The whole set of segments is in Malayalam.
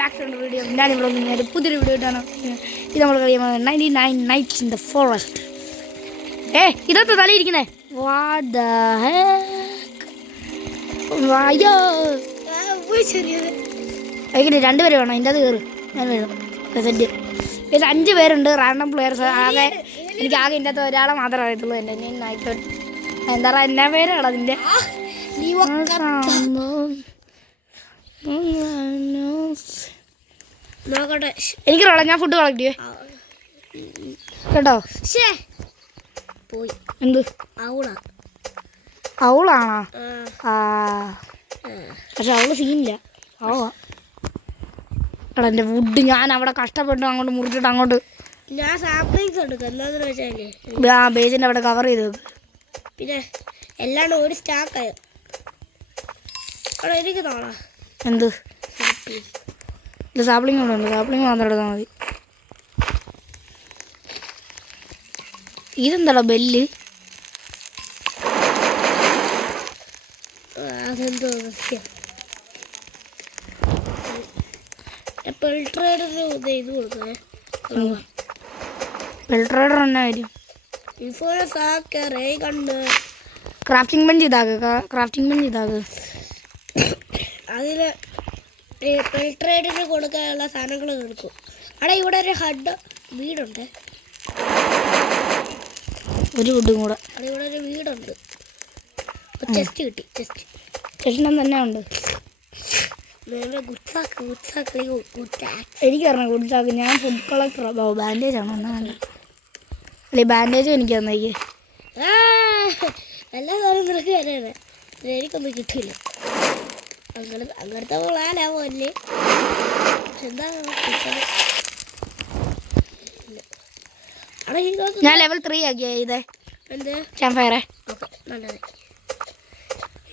Back to video. ഞാനിവിടെ വന്ന് പുതിയൊരു വീഡിയോ ഇട്ടാണ്. ഇത് നമ്മൾ കളിയുമ്പോൾ 99 നൈറ്റ്സ് ഇൻ ദ ഫോറസ്റ്റ്. ഇതൊക്കെ തലയിരിക്കുന്നേ വാട്ട് ദ ഹെക്ക് വായോ വൈകിട്ട് 2 പേര് വേണം. അതിൻ്റെ അത് കയറി ഞാൻ വരും സെറ്റ്. ഇത് 5 പേരുണ്ട് റാൻഡം പ്ലെയേഴ്സ്. ആകെ എനിക്ക് ആകെ ഇതിൻ്റെ അകത്ത് ഒരാളെ മാത്രമേ അറിയത്തുള്ളൂ. എൻ്റെ നൈറ്റ് എന്താ പറയുക എന്നാ പേരാണ് അതിൻ്റെ എനിക്കറിയാം. ഞാൻ ഫുഡ് കളക്ട് ചെയ്യേ കേട്ടോ. എന്ത് അവളാണോ? പക്ഷെ അവള് സീനില്ല. അവളാ എടാ എൻ്റെ ഫുഡ് ഞാൻ അവിടെ കഷ്ടപ്പെട്ടു അങ്ങോട്ട് മുറിച്ചിട്ട് അങ്ങോട്ട് ബേസിൻ്റെ അവിടെ കവർ ചെയ്ത് വെക്ക്. പിന്നെ എല്ലാം ഒരു സ്റ്റാക്കായോ എനിക്ക് തോന്നാ. എന്ത് ഇത് സാപ്ലിങ് കൂടെ ഉണ്ട്. സാപ്ലിങ് മാത്രം എടുത്താൽ മതി. ഇതെന്താടാ ബെല്ല്? അതെന്തോ ഇത് കൊടുക്കേ. ബെൽട്രേഡർ തന്നെ കാര്യം. ക്രാഫ്റ്റിംഗ് ബെഞ്ച് ഇതാക്കുക. ക്രാഫ്റ്റിംഗ് ബെഞ്ച് ഇതാക്കുക. അതില് പെൽട്രേഡിന് കൊടുക്കാനുള്ള സാധനങ്ങൾ കൊടുക്കും. അവിടെ ഇവിടെ ഒരു ഹഡ് വീടുണ്ട്. ഒരു വീടും കൂടെ അവിടെ ഇവിടെ ഒരു വീടുണ്ട്. ചെസ്റ്റ് കിട്ടി. ചെസ്റ്റിനും തന്നെ ഉണ്ട്. എനിക്കറിയാം ഗുഡ്സാക്ക്. ഞാൻ ഫുഡ് കളക്ടർ. ബാൻഡേജ് ആണോ എന്നാണ് അല്ലേ? ബാൻഡേജും എനിക്ക് തന്നേക്ക്. എല്ലാ സാധനവും നിനക്ക് തന്നെയാണ്. എനിക്കൊന്നും കിട്ടില്ല. അങ്ങനത്തെ പ്ലാനാവോ അല്ലേ? എന്താ ഞാൻ ലെവൽ 3 ആക്കിയ ഇതേ ക്യാമ്പ് ഫയറേ.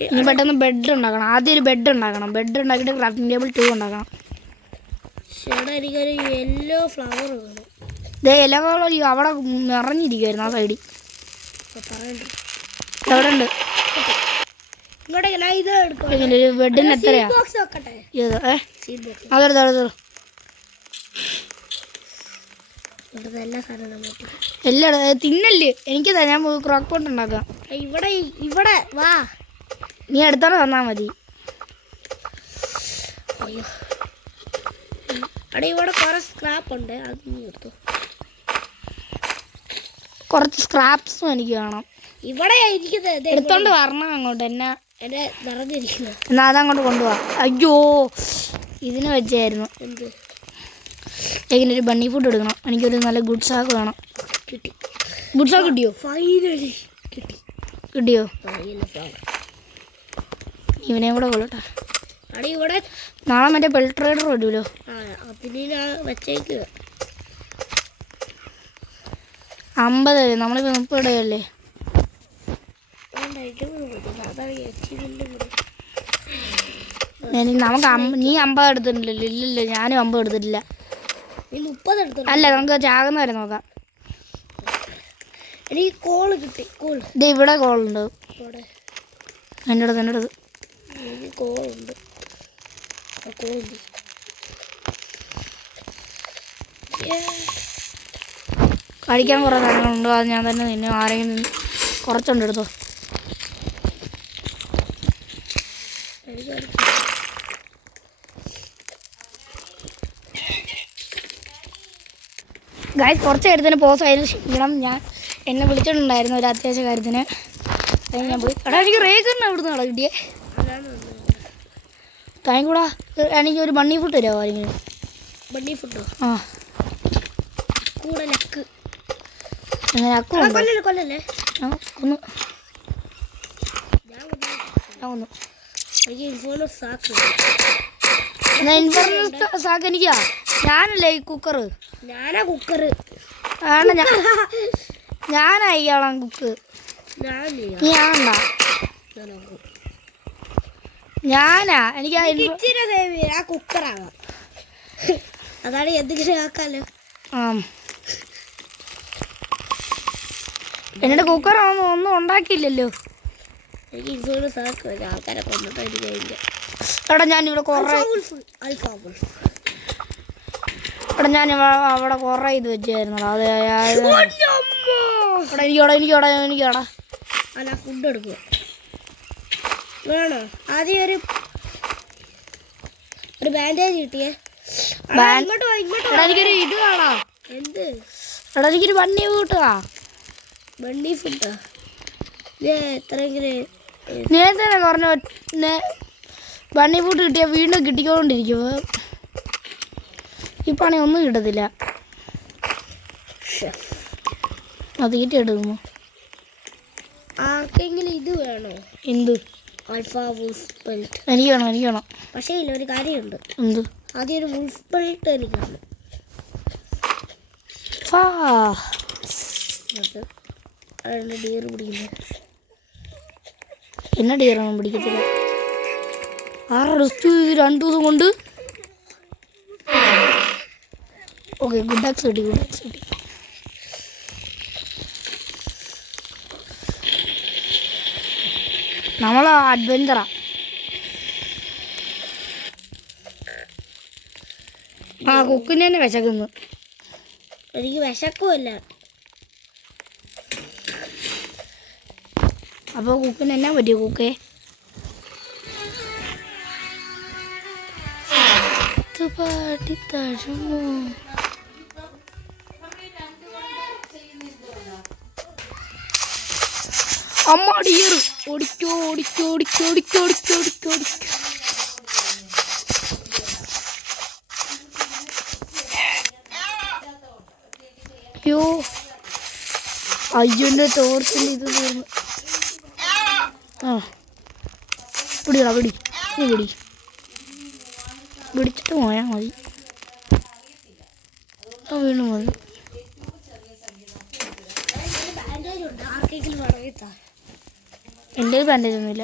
ഇനി പെട്ടെന്ന് ബെഡ് ഉണ്ടാക്കണം. ആദ്യം ഒരു ബെഡ് ഉണ്ടാക്കണം. ബെഡ് ഉണ്ടാക്കിയിട്ട് ക്രാഫ്റ്റിംഗ് ടേബിൾ 2 ഉണ്ടാക്കണം. എനിക്കൊരു യെല്ലോ ഫ്ലവർ വേണം. ഇതേ യെല്ലോ കളർ അവിടെ നിറഞ്ഞിരിക്കുമായിരുന്നു ആ സൈഡിൽ. എവിടെ ഉണ്ട്? ബെഡിന് എത്രയാ? അതെടുത്തോ. എല്ലാം തിന്നല്ലേ എനിക്ക് ഞാൻ ക്രോക്ക് പോട്ട് ഉണ്ടാക്കാം. ഇവിടെ വാ. നീ എടുത്തോടെ തന്നാ മതി. അയ്യോ അവിടെ ഇവിടെ കുറെ സ്ക്രാപ്പ് ഉണ്ട്. അത് നീ എടുത്തു. കുറച്ച് സ്ക്രാപ്സും എനിക്ക് വേണം. ഇവിടെ എടുത്തോണ്ട് വരണം അങ്ങോട്ട്. എന്നെ നിറഞ്ഞിരിക്കുന്നത് എന്നാ അതങ്ങോട്ട് കൊണ്ടുപോവാ. അയ്യോ ഇതിന് വെച്ചായിരുന്നു. എന്ത് എങ്ങനെ ഒരു ബണ്ണി ഫുഡ് എടുക്കണം. എനിക്കൊരു നല്ല ഗുഡ് സാക്ക് വേണം. കിട്ടി. ഗുഡ് സാക്ക് കിട്ടിയോ? ഫൈനലി കിട്ടിയോ? ഇവനെയും കൂടെ കൊള്ളട്ടെ. ഇവിടെ നാളെ മറ്റേ ബെൽട്രേഡർ വരുമല്ലോ. വെച്ചേക്കുക 50 നമ്മളിപ്പോൾ 30 ഇടയല്ലേ. നമുക്ക് നീ 50 എടുത്തിട്ടില്ലല്ലോ. ഇല്ലല്ലോ ഞാനും 50 എടുത്തിട്ടില്ല. അല്ല നമുക്ക് ചാകുന്ന വരെ നോക്കാം. എനിക്ക് കോള് കിട്ടി. ഇത് ഇവിടെ കോളുണ്ട്. എൻ്റെ അടുത്ത് കോളുണ്ട്. കഴിക്കാൻ കുറേ സാധനങ്ങളുണ്ട്. അത് ഞാൻ തന്നെ നിന്നെ ആരെങ്കിലും കുറച്ചുണ്ട് എടുത്തോ. ഗായ്സ് കുറച്ച് കാര്യത്തിന് പോസ് ആയിരുന്നു. ക്ഷമിക്കണം. ഞാൻ എന്നെ വിളിച്ചിട്ടുണ്ടായിരുന്നു ഒരു അത്യാവശ്യ കാര്യത്തിന്. അതിന് ഞാൻ പോയി. എടാ എനിക്ക് റേക്കറിന് എവിടെ നിന്നാണ് കിട്ടിയേ? താങ്ക് കൂടാ. എനിക്ക് ഒരു ബണ്ണി ഫുഡ് തരാമോ ആരെങ്കിലും? ബണ്ണി ഫുഡോ? ആ കൂടെ ലക്ക്. എങ്ങനെ അക്കുണ്ട്? കൊല്ലല്ലേ? ഞാൻ കൊന്നു. എനിക്ക് ഇൻഫോർമൽ സാക്ക്. ഇൻഫോർമൽ സാക്ക് എനിക്കാ. ഞാനല്ലേ ഈ കുക്കർ. ഞാനാ കുക്കർ. ആണ് ഞാനായി ആളാം കുക്ക്. ഞാനാ എനിക്ക് ആ കുക്കറാവാം. അതാണ് എന്തെങ്കിലും ആക്കാലോ. എന്നിട്ട് കുക്കറാണെന്ന് ഒന്നും ഉണ്ടാക്കിയില്ലല്ലോ. എനിക്ക് ഇൻഫോർമൽ സാക്ക് ആൾക്കാരെ കൊന്നിട്ട് കഴിഞ്ഞ. എടാ ഞാനിവിടെ കുറേ എടാ ഞാൻ അവിടെ കുറേ ഇത് വെച്ചായിരുന്നടാ. അത് എനിക്കടാ അല്ല ഫുഡ് എടുക്കുക വേണോ? ആദ്യം ഒരു ബാൻഡേജ് കിട്ടിയേ. ഇങ്ങോട്ട് എനിക്കൊരു ഇത് കാണാ. എന്ത്? എടാ എനിക്കൊരു ബണ്ണി കൂട്ടുക. ബണ്ണി ഫുഡാ? എത്രയെങ്കിലും നേരത്തെ പറഞ്ഞ ബണ്ണി ഫുഡ് കിട്ടിയാൽ വീണ്ടും കിട്ടിക്കൊണ്ടിരിക്കും. ഈ പണി ഒന്നും കിട്ടത്തില്ല. അത് തീറ്റ എടുക്കുമോ? ആർക്കെങ്കിലും ഇത് വേണോ? എന്ത്? Alpha wolf belt. എനിക്ക് വേണം. പക്ഷേ ഇല്ല, ഒരു കാര്യമുണ്ട്. എന്ത്? ആദ്യം ഒരു വുൾഫ് ബെൽറ്റ് എനിക്ക് വേണം. ഡിയർ പിടിക്കുന്നത്. എന്നെ ഡിയറൊന്നും പിടിക്കത്തില്ല. 6 റെസ്റ്റ് 2 ദിവസം കൊണ്ട്. ഓക്കെ, ഗുഡ് ആക്സ് കിട്ടി. നമ്മൾ അഡ്വഞ്ചറാ. കുക്കിന് തന്നെ വിശക്കുന്നു. എനിക്ക് വിശക്കുമല്ല. അപ്പോൾ കുക്കിന് എന്നാ പറ്റിയോ? കുക്കേ പാട്ടി തഴുമോ? അമ്മ ഡിയർ ഓടിക്കോ. അയ്യോൻ്റെ ടോർച്ചിൽ ഇത് തീർന്നു. പിടിച്ചിട്ട് പോയാൽ മതി. വീണ്ടും മതി. എൻ്റെ ബാൻഡേജ് ഒന്നുമില്ല.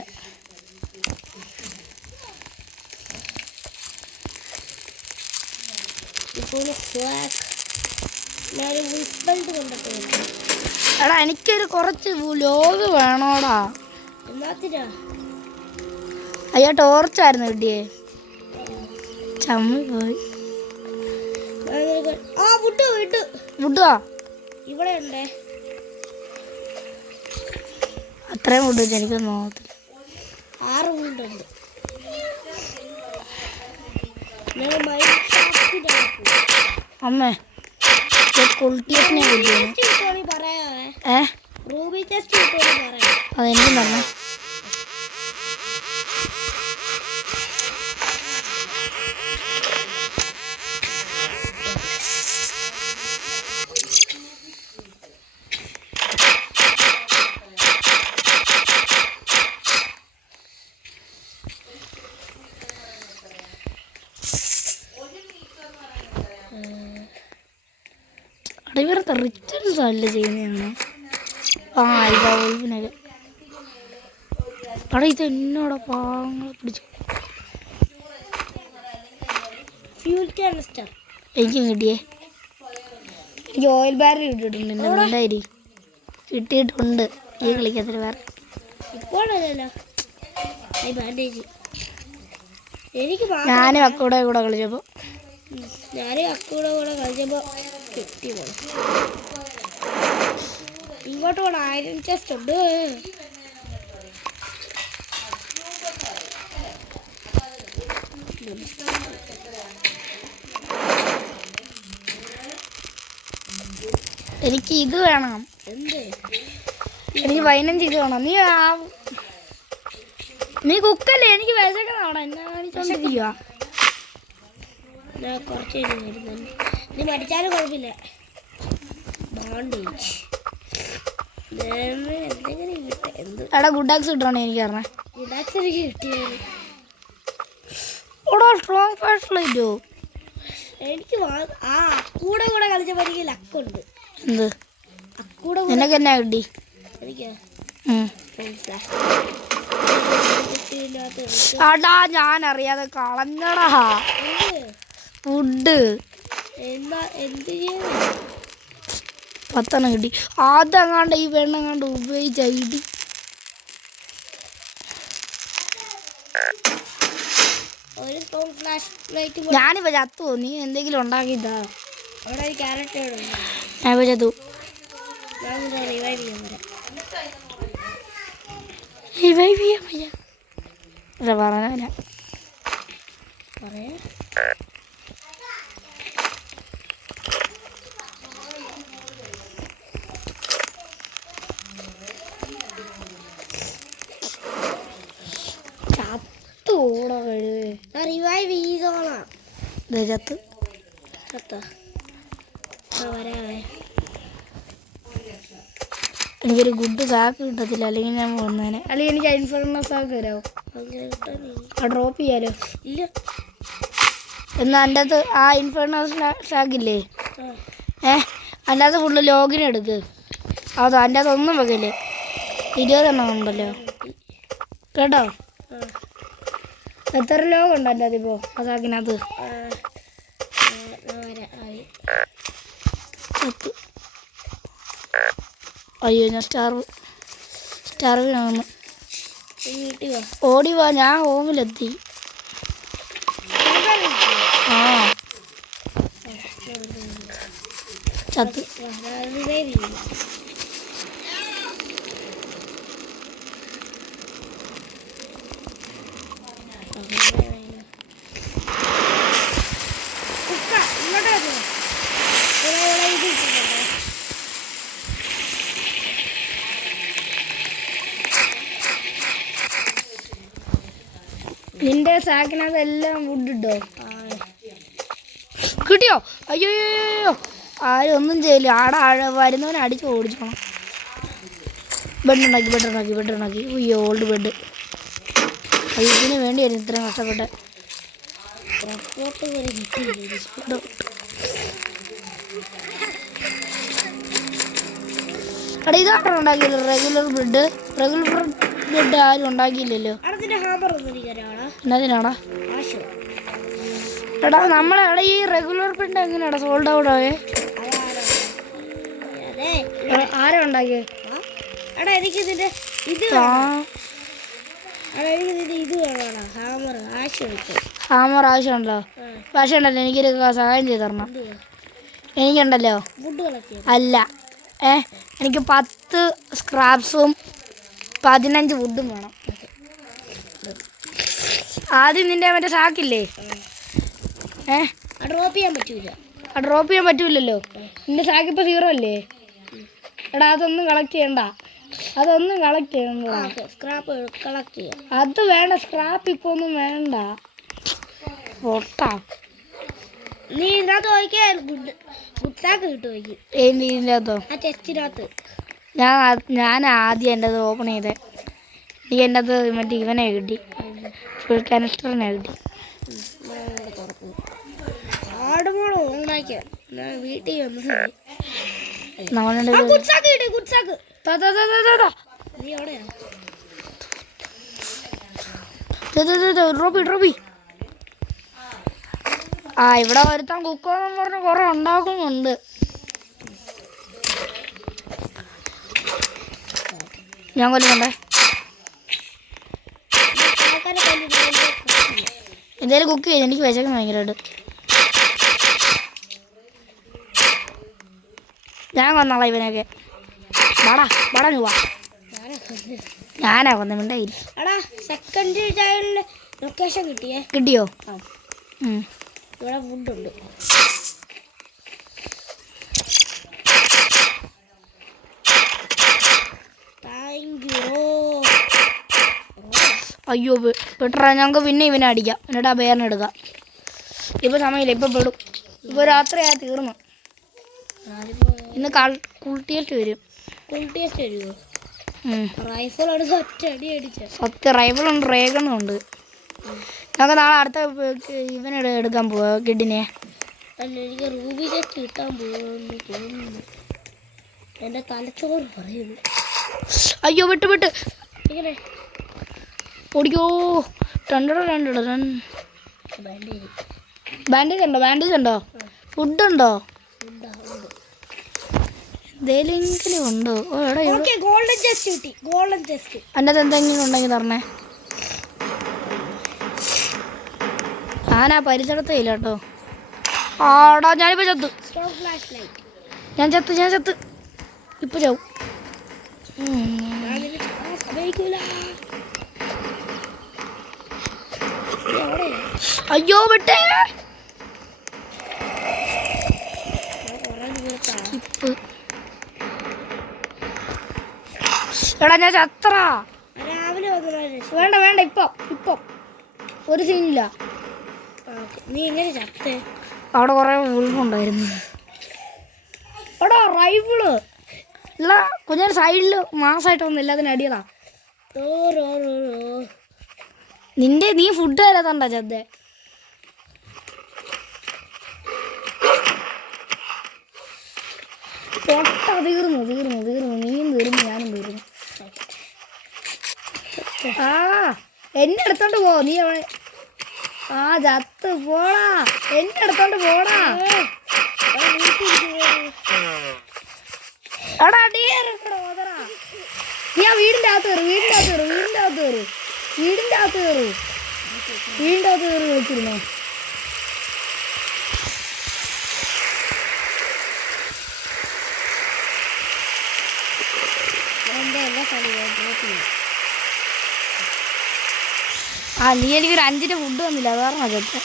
എടാ എനിക്കൊരു കുറച്ച് ലോഗ് വേണോടാ. അയ്യോ ടോർച്ചായിരുന്നു കിട്ടിയേ. ചമ്മി പോയി. ഫുഡാ ഇവിടെ ഉണ്ടേ. അത്രയും ഫുഡ് വെച്ചാൽ എനിക്കൊന്നും നോക്കത്തില്ല. 6 ഫുഡുണ്ട്. അമ്മേ ക്വാളിറ്റിനെ അതെനിക്കും പറഞ്ഞേ. ഇവരത്തെ റിച്ചൻസ് അല്ല ചെയ്യുന്നതാണ്. ആൽഫ വോൾഫിനൊക്കെ. അവിടെ ഇത് എന്നോടെ പാങ്ങളെ പിടിച്ചു. എനിക്കും കിട്ടിയേ. എനിക്ക് ഓയിൽ ബാരൽ കിട്ടിയിട്ടുണ്ട്. എൻ്റെ ഉണ്ടായി കിട്ടിയിട്ടുണ്ട്. ഈ കളിക്കത്തില്ല വേറെ. ഞാനും അക്കൂടെ കൂടെ കളിച്ചപ്പോൾ കിട്ടി. ഇങ്ങോട്ട് പോണ 1000 ചെസ്റ്റ് ഉണ്ട്. എനിക്ക് ഇത് വേണം. എന്ത്? എനിക്ക് 15 ഇത് വേണം. നീ കുക്കല്ലേ? എനിക്ക് വിശക്കണം. എന്നാ കാണിച്ചോണ്ടിരിക്കുക. കുറച്ച് നീ മടിച്ചാലും കുഴപ്പമില്ല. ബാൻഡേജ് എടാ ഗുഡ് ആക്സ് കിട്ടണേ. എനിക്ക് പറഞ്ഞേ കിട്ടിയത് സ്ട്രോങ് ഫ്ലാഷ്ലൈറ്റോ? എനിക്ക് കൂടെ കളിച്ചപ്പോൾ എനിക്ക് ലക്കുണ്ട്. എന്ത്? നിനക്ക് എന്നാ കിട്ടി? എനിക്ക് അടാ ഞാൻ അറിയാതെ കളഞ്ഞടാ ഫുഡ്. എന്ത് 10 കിട്ടി. അതങ്ങാണ്ട് ഈ പെണ്ണങ്ങാണ്ട് ഉപയോഗിച്ച ഇടി. ഞാനിപ്പോ ചത്തു. നീ എന്തെങ്കിലും ഉണ്ടാക്കിയതാ? അവിടെ ഒരു ക്യാരറ്റ് ഞാൻ ഇപ്പോൾ ചത്തു. ഞാൻ റിവൈവ് ചെയ്യാൻ വരാം. റിവൈവ് ചെയ്യാൻ വയ്യ. പറഞ്ഞല്ല പറയാ ചത്തു ഓടാ കഴിവേ. റിവൈവ് ചെയ്തോളാം. ചത്ത് ചത്തോ? വരാവേ. എനിക്കൊരു ഗുഡ് സാക്ക് കിട്ടത്തില്ല, അല്ലെങ്കിൽ ഞാൻ പോകുന്നതിന്. അല്ലെങ്കിൽ എനിക്ക് ഇൻഫർണൽ സാക്ക് തരാമോ? ആ ഡ്രോപ്പ് ചെയ്യാലോ? ഇല്ല. എന്നാൽ എൻ്റെ അകത്ത് ആ ഇൻഫർണൽ സാക്കില്ലേ, അതിൻ്റെ അകത്ത് ഫുള്ള് ലോഗിൻ എടുക്ക്. അതോ അതിൻ്റെ അകത്ത് ഒന്നും വെക്കല്ലേ, 20 ഉണ്ടല്ലോ കേട്ടോ. എത്ര ലോകം ഉണ്ടോ എൻ്റെ അതിപ്പോൾ ആ സാക്കിനകത്ത്? ചത്ത്. അയ്യോ ഞാൻ സ്റ്റാർവിനാണ്. ഓടി വാ, ഞാൻ ഹോമിലെത്തി. ആ ചത്ത്. നിന്റെ സാക്കിനകത്ത് എല്ലാം വുഡ് ഇട്ടോ? കിട്ടിയോ? അയ്യോ ആരും ഒന്നും ചെയ്യില്ല. ആടെ വരുന്നവനെ അടിച്ച് ഓടിച്ചോണം. ബെഡുണ്ടാക്കി. അയ്യോ ഓൾഡ് ബെഡ്. ഇതിന് വേണ്ടിയായിരുന്നു ഇത്രയും കഷ്ടപ്പെട്ടെ. എടാ ഇതാട്ടോ ഉണ്ടാക്കിയില്ല റെഗുലർ ബ്രെഡ് ആരും ഉണ്ടാക്കിയില്ലല്ലോ. എന്നതിനാടാ? എടാ നമ്മളെടാ ഈ റെഗുലർ ബ്രെഡ് എങ്ങനെയാടാ സോൾഡ് ഔട്ട് ആയേ? ആരാ ഉണ്ടാക്കിയേ? എടാ എനിക്ക് ഇത് ഹാമർ ആവശ്യമുണ്ടല്ലോ? പക്ഷേ ഉണ്ടല്ലോ എനിക്കൊരു സഹായം ചെയ്ത് തരണം. എനിക്കുണ്ടല്ലോ അല്ല എനിക്ക് 10 സ്ക്രാപ്സും 15 വുഡും വേണം. ആദ്യം നിന്റെ മറ്റേ സാക്കില്ലേ ഡ്രോപ്പ് ചെയ്യാൻ പറ്റൂല. ഡ്രോപ്പ് ചെയ്യാൻ പറ്റൂലല്ലോ. നിന്റെ സാക്ക് ഇപ്പോൾ 0 അല്ലേ? എടാ അതൊന്നും കളക്ട് ചെയ്യണ്ട. സ്ക്രാപ്പ് കളക്ട് ചെയ്യാം. അത് വേണ്ട, സ്ക്രാപ്പ് ഇപ്പോൾ ഒന്നും വേണ്ട. പൊട്ടാ നീ ഇതിനകത്ത് നോക്കിയാൽ ഗുഡ് സാക്ക് കിട്ടും. ഇതിനകത്തോ? ആ ചെസ്റ്റിനകത്ത്. ഞാൻ ആദ്യം എൻ്റെ അത് ഓപ്പൺ ചെയ്തേ. എനിക്ക് എൻ്റെ അത് മറ്റേ ഇവനെ കിട്ടി, ഫുൾ കാനിസ്റ്ററിനെ കിട്ടി. ആടുമോളോ ഓണാക്കിയ വീട്ടിൽ വന്നു. ഡ്രോപ്പി ആ ഇവിടെ വരുത്താൻ കുക്കോന്നും പറഞ്ഞ് കുറെ ഉണ്ടാക്കുന്നുണ്ട്. ഞാൻ കൊല്ലുന്നുണ്ടേ. എന്തായാലും കുക്ക് ചെയ്ത് എനിക്ക് വിശക്കും ഭയങ്കരമായിട്ട്. ഞാൻ കൊന്നോളാം ഇവനൊക്കെ. വാടാ നീ വാ. ഞാനാ കൊന്ന മിണ്ടായി. ലൊക്കേഷൻ കിട്ടിയോ? ഇവിടെ ഫുഡുണ്ട്. അയ്യോ പെട്രാ, ഞങ്ങൾക്ക് പിന്നെ ഇവനെ അടിക്കാം. എന്നിട്ട് ആ ബേറിനെ എടുക്കാം. ഇപ്പോൾ സമയമില്ല, ഇപ്പോൾ പെടും. ഇപ്പോൾ രാത്രിയായി തീർന്നു. ഇന്ന് കുൾട്ടിയേറ്റ് വരും. സത്യം റൈഫിളുണ്ട്, റേഗണും ഉണ്ട്. നമുക്ക് നാളെ അടുത്ത ഇവനെ എടുക്കാൻ പോവാ കിഡിനെ. എനിക്ക് റൂബി ചെസ്റ്റ് കിട്ടാൻ പോകുന്നു തോന്നുന്നു. എൻ്റെ തലച്ചോറ് പറയുന്നു. അയ്യോ വിട്ട് ഇങ്ങനെ ഓടിക്കോ. ബാൻഡേജ് ഉണ്ടോ? ഫുഡുണ്ടോ? എന്തെങ്കിലും ഉണ്ടോ? ഗോൾഡൻ ചെസ്റ്റ് കിട്ടി. ഗോൾഡൻ ചെസ്റ്റ് അതിനകത്ത് എന്തെങ്കിലും ഉണ്ടെങ്കിൽ തരണേ. ഞാനാ പരിസരത്തേ ഇല്ല കേട്ടോ. ആടാ ഞാനിപ്പോ ചത്തു. Stone flash light. ഞാൻ ചത്ത് ഇപ്പൊ ചാവും. ഞാൻ നിന്നെ ചാവാൻ സമ്മതിക്കൂല. നീ എവിടെയാ? അയ്യോ വിട്ടേ. ഞാൻ കുറെ ദൂരത്താ. എടാ ഞാൻ ചത്തറാ. രാവിലെ വന്നു. വേണ്ട ഇപ്പൊ ഒരു സീനില്ല. നീ എങ്ങനെ ചത്തേ? അവിടെ കുറെ ഉൾവുണ്ടായിരുന്നു. എടാ റൈഫിള് ഇല്ല കുഞ്ഞൊരു സൈഡിൽ മാസമായിട്ടൊന്നും എല്ലാത്തിനും അടിയടാ. നീ ഫുഡ് തരാത്തണ്ടാ ചദ്ദേ. പൊട്ട തീർന്നു നീയും തീർന്നു ഞാനും തീർന്നു. ആ എന്നെ എടുത്തോണ്ട് പോ. നീ അവിടെ ചത്ത് പോടാ. എന്നെ എടുത്തോണ്ട് പോടാ. എടാ അടിയേറടാ. നീ ആ വീടിൻ്റെ അകത്ത് കയറി വിളിച്ചിരുന്നോ? നീ എനിക്കൊരു 5 ഫുഡ് തന്നില്ല, അത് കാരണം അതൊക്കെ.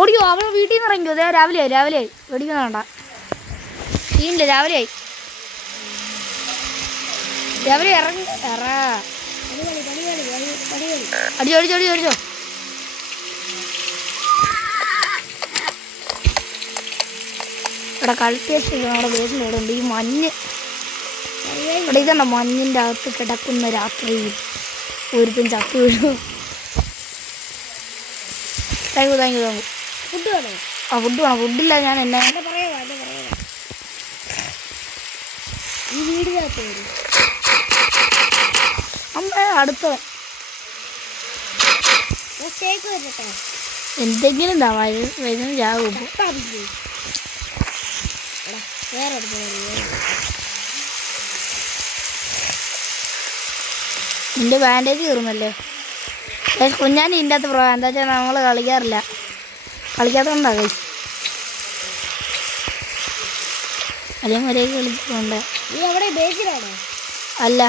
ഓടിക്കോ അവളെ വീട്ടിൽ നിന്ന് ഇറങ്ങിക്കോ. അതെ രാവിലെ വെടിക്കുന്ന വേണ്ട. സീനില്ല. രാവിലെ ഇറങ്ങി അടിച്ചോ. ഇവിടെ കളിപ്പേസ്റ്റ് നമ്മുടെ ബേസിൻ്റെ ഇവിടെ ഉണ്ട്. ഈ മഞ്ഞ് ഇവിടെ ഇതുണ്ടോ, മഞ്ഞിൻ്റെ അകത്ത് കിടക്കുന്ന രാത്രിയിൽ ഒരുത്തും ചത്തു വീഴും. Thank you. ഫുഡ് വേണോ? ഫുഡ് വേണം. ഫുഡില്ല ഞാൻ എന്നെ ഈ വീടിനകത്ത് വരും. അമ്മ അടുത്തവൻ എന്തെങ്കിലും വരുന്ന ചാകും. നിന്റെ ബാൻഡേജ് കയറുന്നല്ലേ കുഞ്ഞാൻ. ഇതിൻ്റെ അകത്ത് എന്താ വെച്ചാൽ നമ്മൾ കളിക്കാത്തതുകൊണ്ടാ കൈ അല്ലെങ്കിൽ ഒരേ കളിച്ചിട്ടുണ്ട്. അല്ല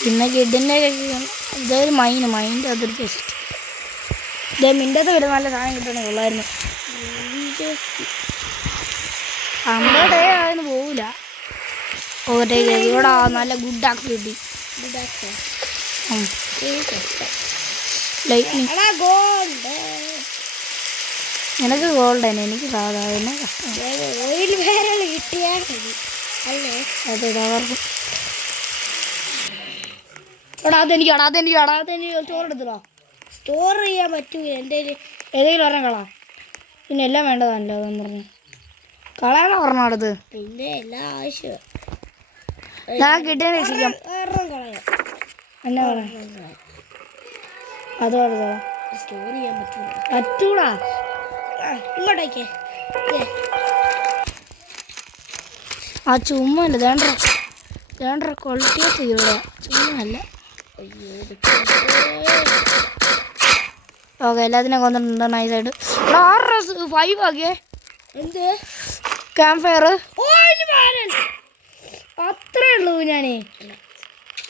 പിന്നെ കിഡിൻ്റെ ഇതൊരു മൈൻ്റെ അതൊരു ടെസ്റ്റ്. മിൻ്റെത് വിടുന്ന നല്ല സാധനം കിട്ടണമെങ്കിൽ ഉള്ളായിരുന്നു. 50 ഡേ ആയെന്ന് പോവില്ല. ഇവിടെ നല്ല ഗുഡ് ആക്കി കിട്ടി. നിനക്ക് ഗോൾഡൻ, എനിക്ക് സാധാരണ കഷ്ടം. അതെ തകർക്കും. അതെനിക്ക് ചോറെടുത്തോ. സ്റ്റോർ ചെയ്യാൻ പറ്റൂല. എൻ്റെ ഏതെങ്കിലും പറഞ്ഞ കളാ. പിന്നെ എല്ലാം വേണ്ടതാണല്ലോ അതെന്ന് പറഞ്ഞു കളയാണോ പറഞ്ഞോ അടുത്ത്. പിന്നെ എല്ലാ ആവശ്യവും ഞാൻ കിട്ടിയ രക്ഷിക്കാം. എന്നാ അതോടോ സ്റ്റോർ ചെയ്യാൻ പറ്റൂടാ. ഇങ്ങോട്ടേക്ക് ചുമ്മല്ല വേണ്ട ക്വാളിറ്റിയെ തീരുക ചുമ്മല്ല. ഓക്കെ എല്ലാത്തിനും കൊന്നിട്ടുണ്ട് നൈസായിട്ട്. 5 ആക്കിയേ. എന്ത് ക്യാമ്പ് ഫയർ അത്രേ ഉള്ളൂ. ഞാനേ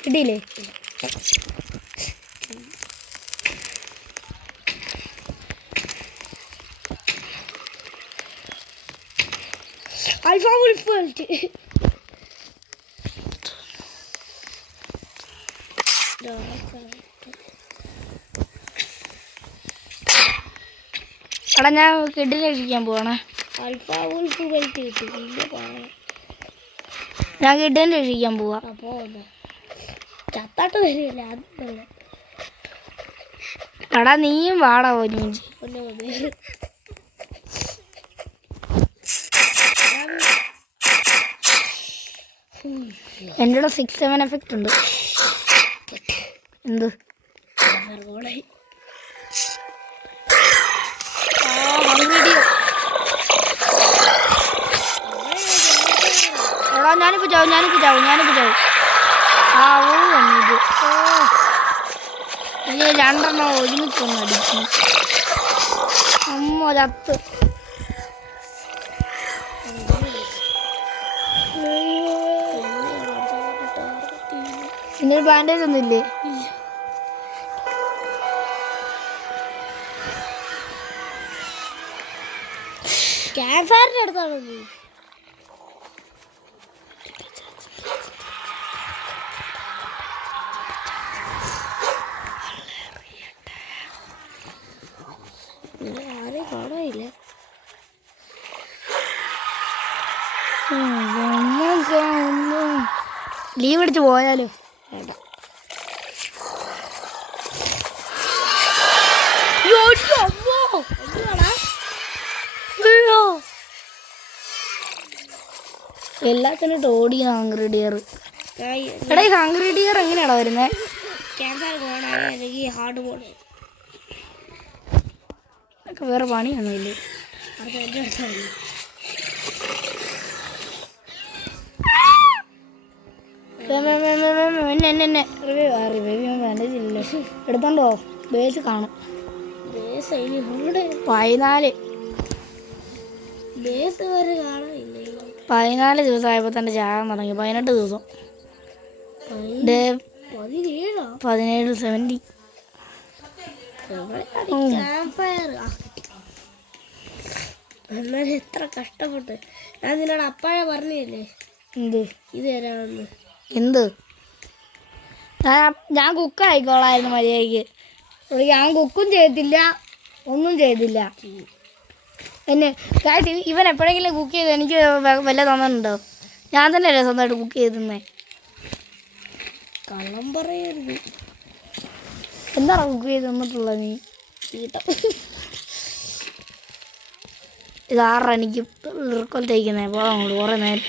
കിട്ടിയില്ലേ? Alpha Wolf World. എടാ ഞാൻ കിഡിനെ രക്ഷിക്കാൻ പോവാണ്. Alpha Wolf World കിട്ടി. ഞാൻ കിഡിനെ രക്ഷിക്കാൻ പോവാ. ചത്താട്ട് വരില്ല. എടാ നീയും വാടാ ഒരുമിച്ച്. എൻ്റെ കൂടെ 6-7 എഫക്റ്റ് ഉണ്ട്. എന്ത് എടാ ഞാനിപ്പോൾ ചാവും. ആ ഓ വന്നത് ഇനി 2 എണ്ണം ഒരുമിച്ചൊന്ന് അടിക്കും. അമ്മ ചത്ത്. പിന്നെ ബാൻഡേജ് ഒന്നും ഇല്ലേ? ക്യാൻസറിന്റെ അടുത്താണ് നീ. ആരെയും കാണാനില്ല. ലീവ് അടിച്ച് പോയാലോ? വേണ്ട. എല്ലാത്തിനും ഓടിയ ഹംഗ്രി ഡിയർ. എടാ ഈ ഹംഗ്രി ഡിയർ എങ്ങനെയാണോ വരുന്നത്? ക്യാൻസർ പോകണമെങ്കിൽ അല്ലെങ്കിൽ ഹാർഡ് പോകണം. ഇതൊക്കെ വേറെ പണിയൊന്നുമില്ലേ? അത് എൻ്റെ അടുത്താണ്. വേണ്ടതില്ലല്ലോ. എടുത്തോണ്ടോ ബേസ് കാണും. ബേസ് ഇനി ഇവിടെ 14 ബേസ് വരെ കാണാനില്ല. 14 ദിവസമായപ്പോൾ തന്നെ ചാകാൻ തുടങ്ങി. 18 ദിവസം. 17 70. എന്നാലും എത്ര കഷ്ടപ്പെട്ട് ഞാൻ നിന്നോട് അപ്പാഴെ പറഞ്ഞില്ലേ എന്ത് ഇത് തരാമെന്ന്. എന്ത് ഞാൻ കുക്കായിക്കോളായിരുന്നു മര്യാദയ്ക്ക്. ഞാൻ കുക്കും ചെയ്തില്ല, ഒന്നും ചെയ്തില്ല. എന്നെ ഇവൻ എപ്പോഴെങ്കിലും കുക്ക് ചെയ്ത് എനിക്ക് വല്ല തന്നിട്ടുണ്ടോ? ഞാൻ തന്നെയല്ലേ സ്വന്തമായിട്ട് കുക്ക് ചെയ്തിരുന്നേ. കള്ളം പറയരുത്. എന്താണ് കുക്ക് ചെയ്ത് തന്നിട്ടുള്ളത് നീ? ഇത് 6 എനിക്ക് റിക്കോൾട്ട് അയക്കുന്നത്. പോകാൻ അങ്ങോട്ട് കുറേ നേരം.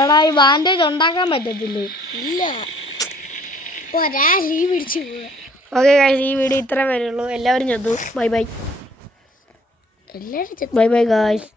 എടാ ഈ ബാൻഡേജ് ഉണ്ടാക്കാൻ പറ്റത്തില്ലേ? ഇല്ല, ലീവ് പിടിച്ചു പോവാ. ഓക്കെ ഗായ്സ്, ഈ വീഡിയോ ഇത്ര വരെ ഉള്ളൂ. എല്ലാവരും ചത്തു. Bye bye. എല്ലാവരും ബൈ ബൈ ഗായ്സ്.